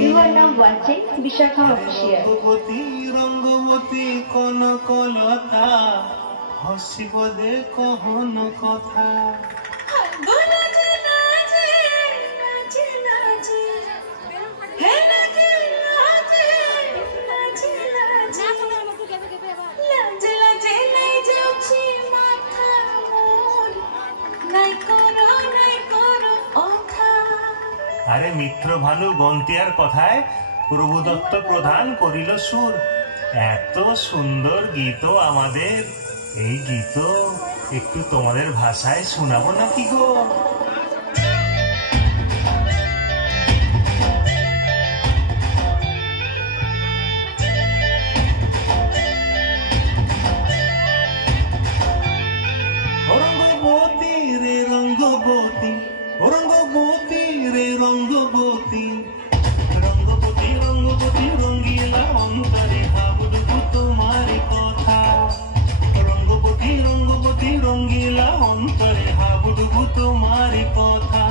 You are now watching Vishakha Official. Rangabati কোন কলতা হসিব দে কহন কথা আরে মিত্র ভানু গন্তিয়ার কথায় প্রভুদত্ত প্রধান করিল সুর। এত সুন্দর গীত আমাদের, এই গীত একটু তোমাদের ভাষায় শোনাবো নাকি গো? রঙ্গবতী রে রঙ্গবতী, রঙ্গবতী রে রঙ্গবতী, রঙ্গবতী রঙ্গবতী রঙ্গিলা অন্তরে ভাবুক তোমার কথা। রঙ্গবতী রঙ্গবতী রঙ্গিলা অন্তরে ভাবুক তোমার কথা।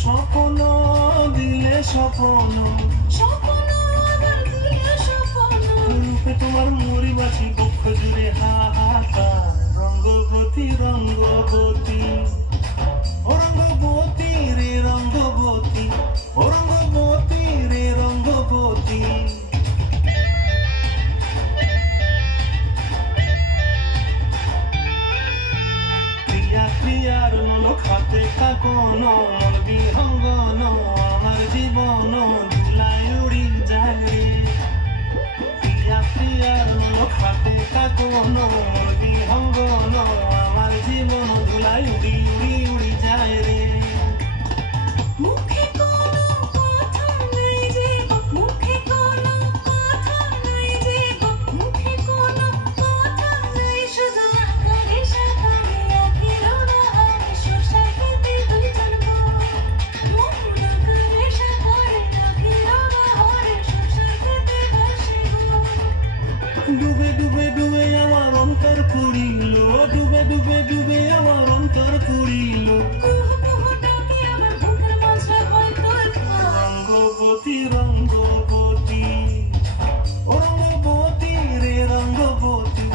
স্বপ্ন দিলে স্বপ্ন, স্বপ্ন দিলে স্বপ্ন, রূপে তোমার মরিবাছি বক্ষ জুড়ে হাহাকার। রঙ্গবতী রঙ্গবতী, ও রঙ্গবতী রে রঙ্গবতী, ও রঙ্গবতী রে রঙ্গবতী। ক্রিয়া ক্রিয়ার নলক হাতে কাকন, বিহঙ্গন আমার জীবন ধুলায় উড়ি যায় রে। প্রিয়া প্রিয়ার নলক হাতে কাকন, বিহঙ্গন আমার জীবন ধুলায় উড়ি উড়ি উড়ি যায় রে। মুখে কোনো কথা নাই যে, মুখে কোনো কথা নাই যে, মুখে কোনো কথা নাই, শুধু আকারে সাকারে আখির উদাহারে শোষায় খেতে দুইজন গো। মুখ আকারে সাকারে আখির উদাহারে শোষায় খেতে ভাসে গো। ডুবে ডুবে ডুবে আমার অন্তর পুরিল, ডুবে ডুবে ডুবে আমার অন্তর পুরিল। রঙ্গবতী রঙ্গবতী, ও রঙ্গবতী রে রঙ্গবতী,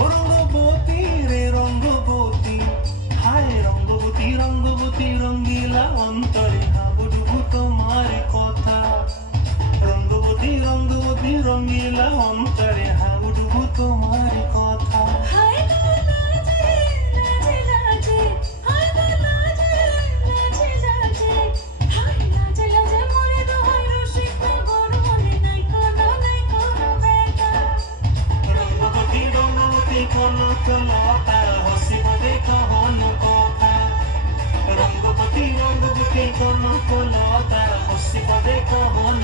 ও রঙ্গবতী রে রঙ্গবতী। হায় রঙ্গবতী রঙ্গবতী রঙ্গিলা অন্তরে ভাবুক তোমার কথা। রঙ্গবতী রঙ্গবতী রঙ্গিলা অন্তরে ভাবুক তোমার কথা। কোন কলতা হসিব দে কহন কথা। রঙ্গবতী রঙ্গবতী কোন কলতা হসিব দে কহন